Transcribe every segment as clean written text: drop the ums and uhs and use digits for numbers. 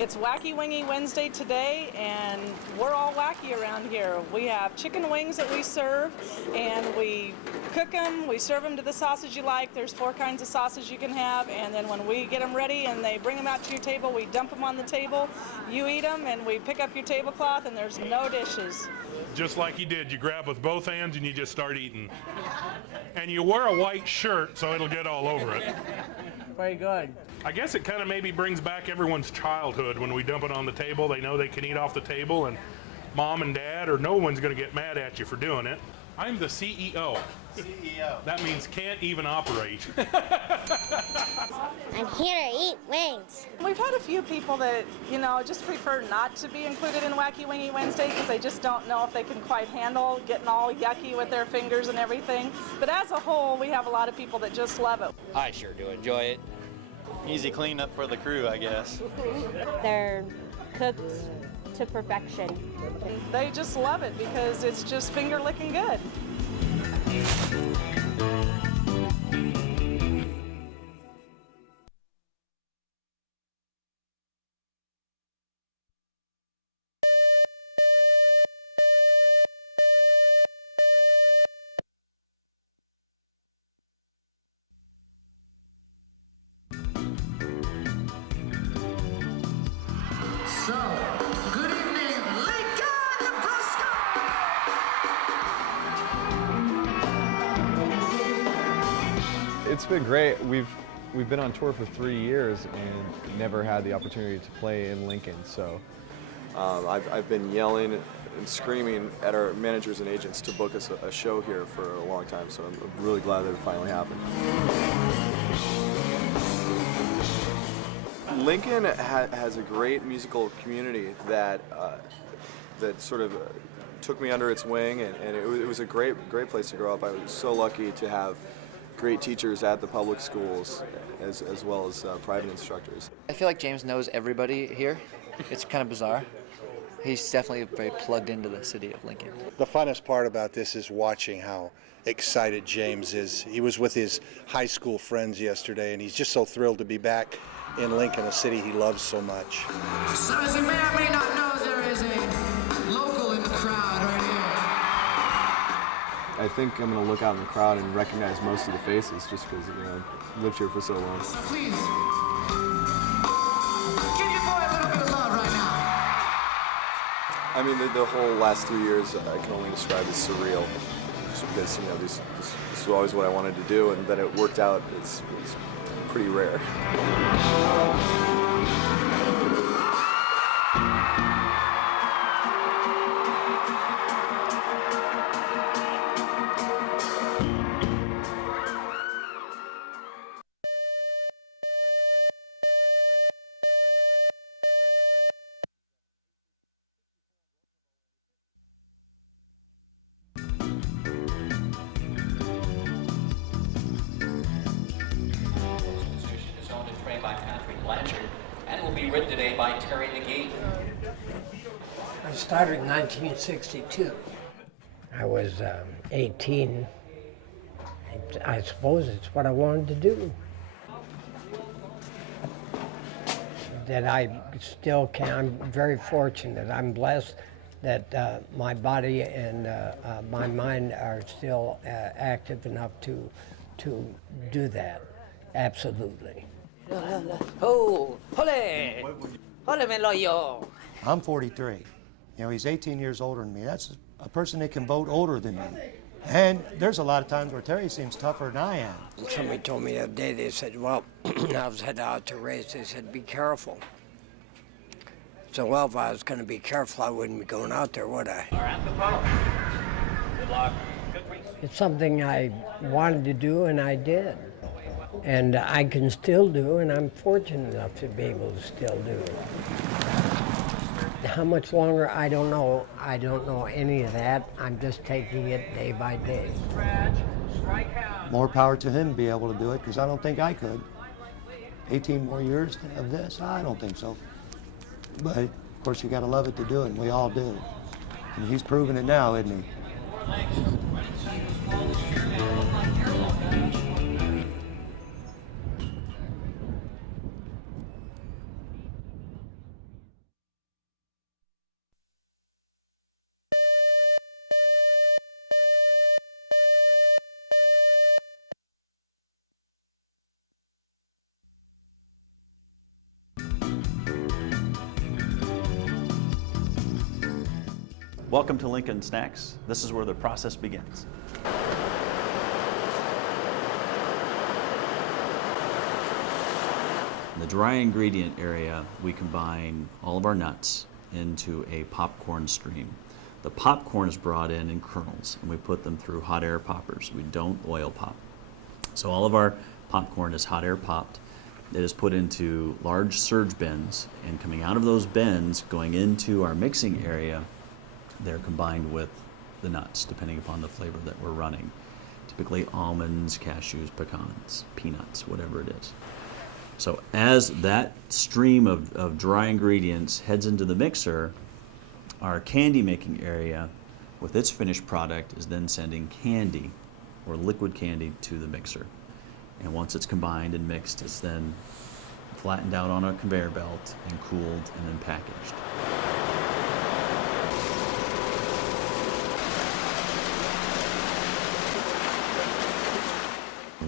It's Wacky Wednesday today, and we're all wacky around here. We have chicken wings that we serve, and we cook them. We serve them to the sausage you like. There's 4 kinds of sausage you can have, and then when we get them ready and they bring them out to your table, we dump them on the table. You eat them, and we pick up your tablecloth, and there's no dishes. Just like you did, you grab with both hands and you just start eating. And you wear a white shirt so it'll get all over it. Very good. I guess it kind of maybe brings back everyone's childhood when we dump it on the table. They know they can eat off the table, and mom and dad or no one's going to get mad at you for doing it. I'm the CEO. CEO. That means can't even operate. I'm here to eat wings. We've had a few people that, just prefer not to be included in Wacky Wednesday because they just don't know if they can quite handle getting all yucky with their fingers and everything. But as a whole, we have a lot of people that just love it. I sure do enjoy it. Easy cleanup for the crew, I guess. They're cooked to perfection. They just love it because it's just finger licking good. So, good evening, Lincoln, Nebraska! It's been great. We've been on tour for 3 years and never had the opportunity to play in Lincoln. So I've been yelling and screaming at our managers and agents to book us a show here for a long time. So I'm really glad that it finally happened. Lincoln has a great musical community that sort of took me under its wing, and it was a great place to grow up. I was so lucky to have great teachers at the public schools as well as private instructors. I feel like James knows everybody here. It's kind of bizarre. He's definitely very plugged into the city of Lincoln. The funnest part about this is watching how excited James is. He was with his high school friends yesterday, and he's just so thrilled to be back in Lincoln, a city he loves so much. So as you may or may not know, there is a local in the crowd right here. I think I'm going to look out in the crowd and recognize most of the faces just because, I've lived here for so long. So please, give your boy a little bit of love right now. I mean, the whole last 3 years I can only describe as surreal. Just because, this was always what I wanted to do, and that it worked out is pretty rare. And will be written today by Terry McGee. I started in 1962. I was 18. I suppose it's what I wanted to do. That I still can. I'm very fortunate. I'm blessed that my body and my mind are still active enough to do that. Absolutely. Oh, hole! Hole me lo yo. I'm 43. He's 18 years older than me. That's a person that can vote older than me. And there's a lot of times where Terry seems tougher than I am. Somebody told me the other day, they said, well, I was headed out to race, they said, be careful. So, well, if I was going to be careful, I wouldn't be going out there, would I? Good luck. Good race. It's something I wanted to do, and I did. And I can still do, and I'm fortunate enough to be able to still do it. How much longer, I don't know. I don't know any of that. I'm just taking it day by day. More power to him to be able to do it, because I don't think I could. 18 more years of this? I don't think so. But, of course, you got to love it to do it, and we all do. And he's proving it now, isn't he? Welcome to Lincoln Snacks. This is where the process begins. In the dry ingredient area, we combine all of our nuts into a popcorn stream. The popcorn is brought in kernels, and we put them through hot air poppers. We don't oil pop. So all of our popcorn is hot air popped. It is put into large surge bins, and coming out of those bins, going into our mixing area, they're combined with the nuts, depending upon the flavor that we're running. Typically almonds, cashews, pecans, peanuts, whatever it is. So as that stream of dry ingredients heads into the mixer, our candy making area with its finished product is then sending candy or liquid candy to the mixer. And once it's combined and mixed, it's then flattened out on a conveyor belt and cooled and then packaged.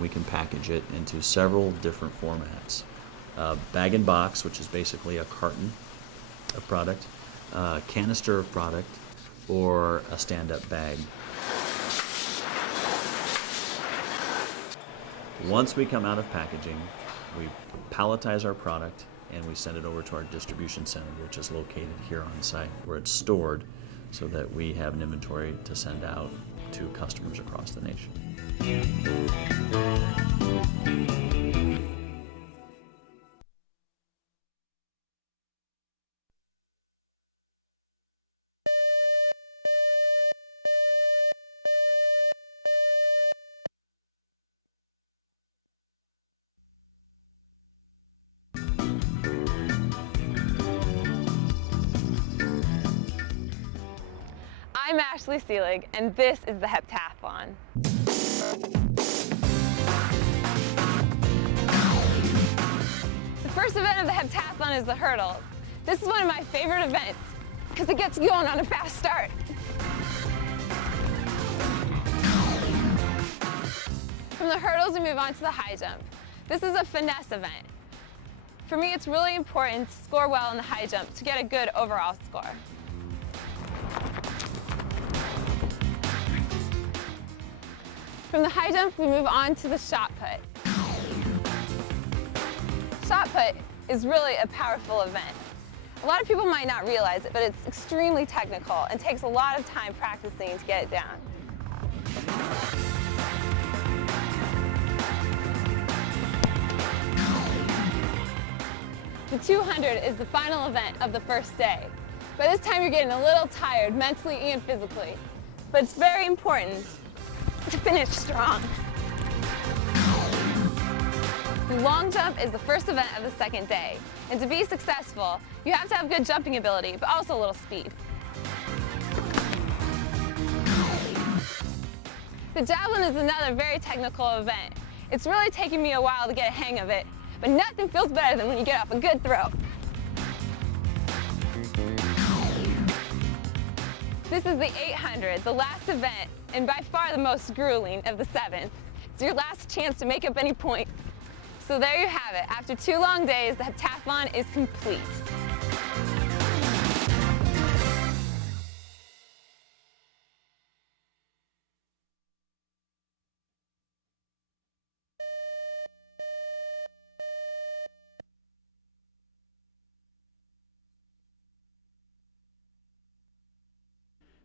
We can package it into several different formats. Bag and box, which is basically a carton of product, a canister of product, or a stand-up bag. Once we come out of packaging, we palletize our product and we send it over to our distribution center, which is located here on site, where it's stored so that we have an inventory to send out to customers across the nation. I'm Selig, and this is the heptathlon. The first event of the heptathlon is the hurdles. This is one of my favorite events because it gets you going on a fast start. From the hurdles, we move on to the high jump. This is a finesse event. For me, it's really important to score well in the high jump to get a good overall score. From the high jump, we move on to the shot put. Shot put is really a powerful event. A lot of people might not realize it, but it's extremely technical and takes a lot of time practicing to get it down. The 200 is the final event of the first day. By this time, you're getting a little tired mentally and physically, but it's very important to finish strong. The long jump is the first event of the second day, and to be successful, you have to have good jumping ability, but also a little speed. The javelin is another very technical event. It's really taken me a while to get a hang of it, but nothing feels better than when you get off a good throw. This is the 800, the last event, and by far the most grueling of the 7. It's your last chance to make up any points. So there you have it. After 2 long days, the heptathlon is complete.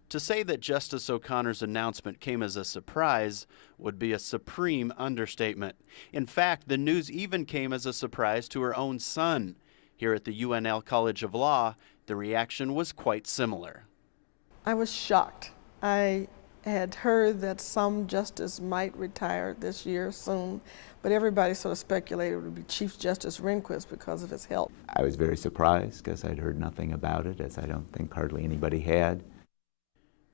To say that Justice O'Connor's announcement came as a surprise would be a supreme understatement. In fact, the news even came as a surprise to her own son. Here at the UNL College of Law, the reaction was quite similar. I was shocked. I had heard that some justice might retire this year soon, but everybody sort of speculated it would be Chief Justice Rehnquist because of his health. I was very surprised because I'd heard nothing about it, as I don't think hardly anybody had.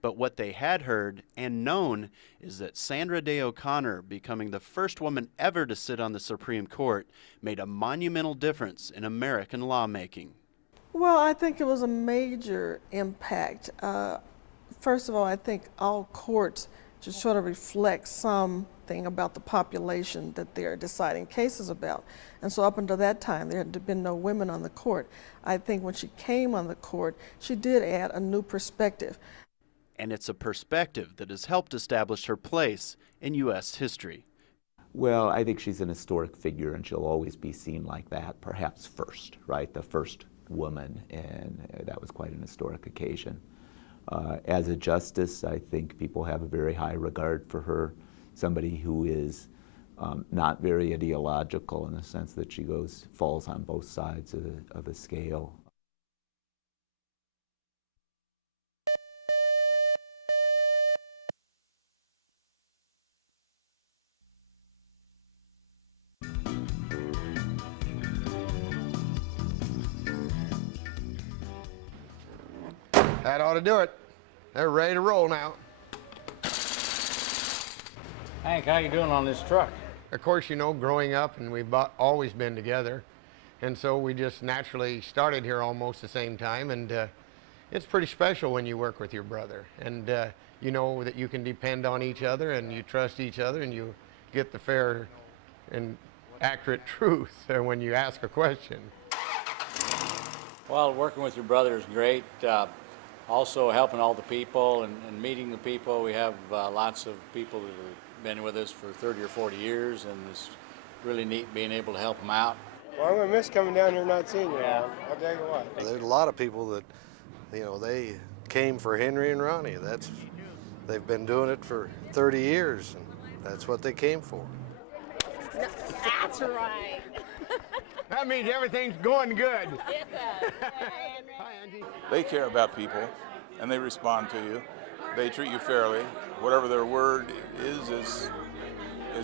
But what they had heard and known is that Sandra Day OConnor, becoming the first woman ever to sit on the Supreme Court, made a monumental difference in American lawmaking. Well, I think it was a major impact. First of all, I think all courts should sort of reflect something about the population that they're deciding cases about. And so up until that time, there had been no women on the court. I think when she came on the court, she did add a new perspective. And it's a perspective that has helped establish her place in U.S. history. Well, I think she's an historic figure, and she'll always be seen like that, perhaps first, right? The first woman, and that was quite an historic occasion. As a justice, I think people have a very high regard for her, somebody who is not very ideological in the sense that she falls on both sides of a scale. That ought to do it. They're ready to roll now. Hank, how you doing on this truck? Of course, you know, growing up, and we've always been together, and so we just naturally started here almost the same time, and it's pretty special when you work with your brother, and you know that you can depend on each other, and you trust each other, and you get the fair and accurate truth when you ask a question. Well, working with your brother is great. Also helping all the people and meeting the people. We have lots of people that have been with us for 30 or 40 years, and it's really neat being able to help them out. Well, I'm going to miss coming down here and not seeing you. Yeah. I'll tell you what. There's a lot of people that, you know, they came for Henry and Ronnie. They've been doing it for 30 years, and that's what they came for. No, that's right. That means everything's going good. It does. Hi, Angie. They care about people, and they respond to you. They treat you fairly. Whatever their word is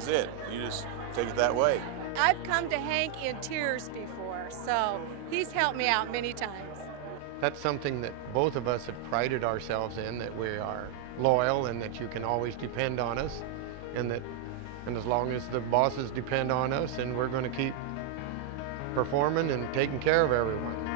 it. You just take it that way. I've come to Hank in tears before, so he's helped me out many times. That's something that both of us have prided ourselves in, that we are loyal and that you can always depend on us, and as long as the bosses depend on us, and we're going to keep performing and taking care of everyone.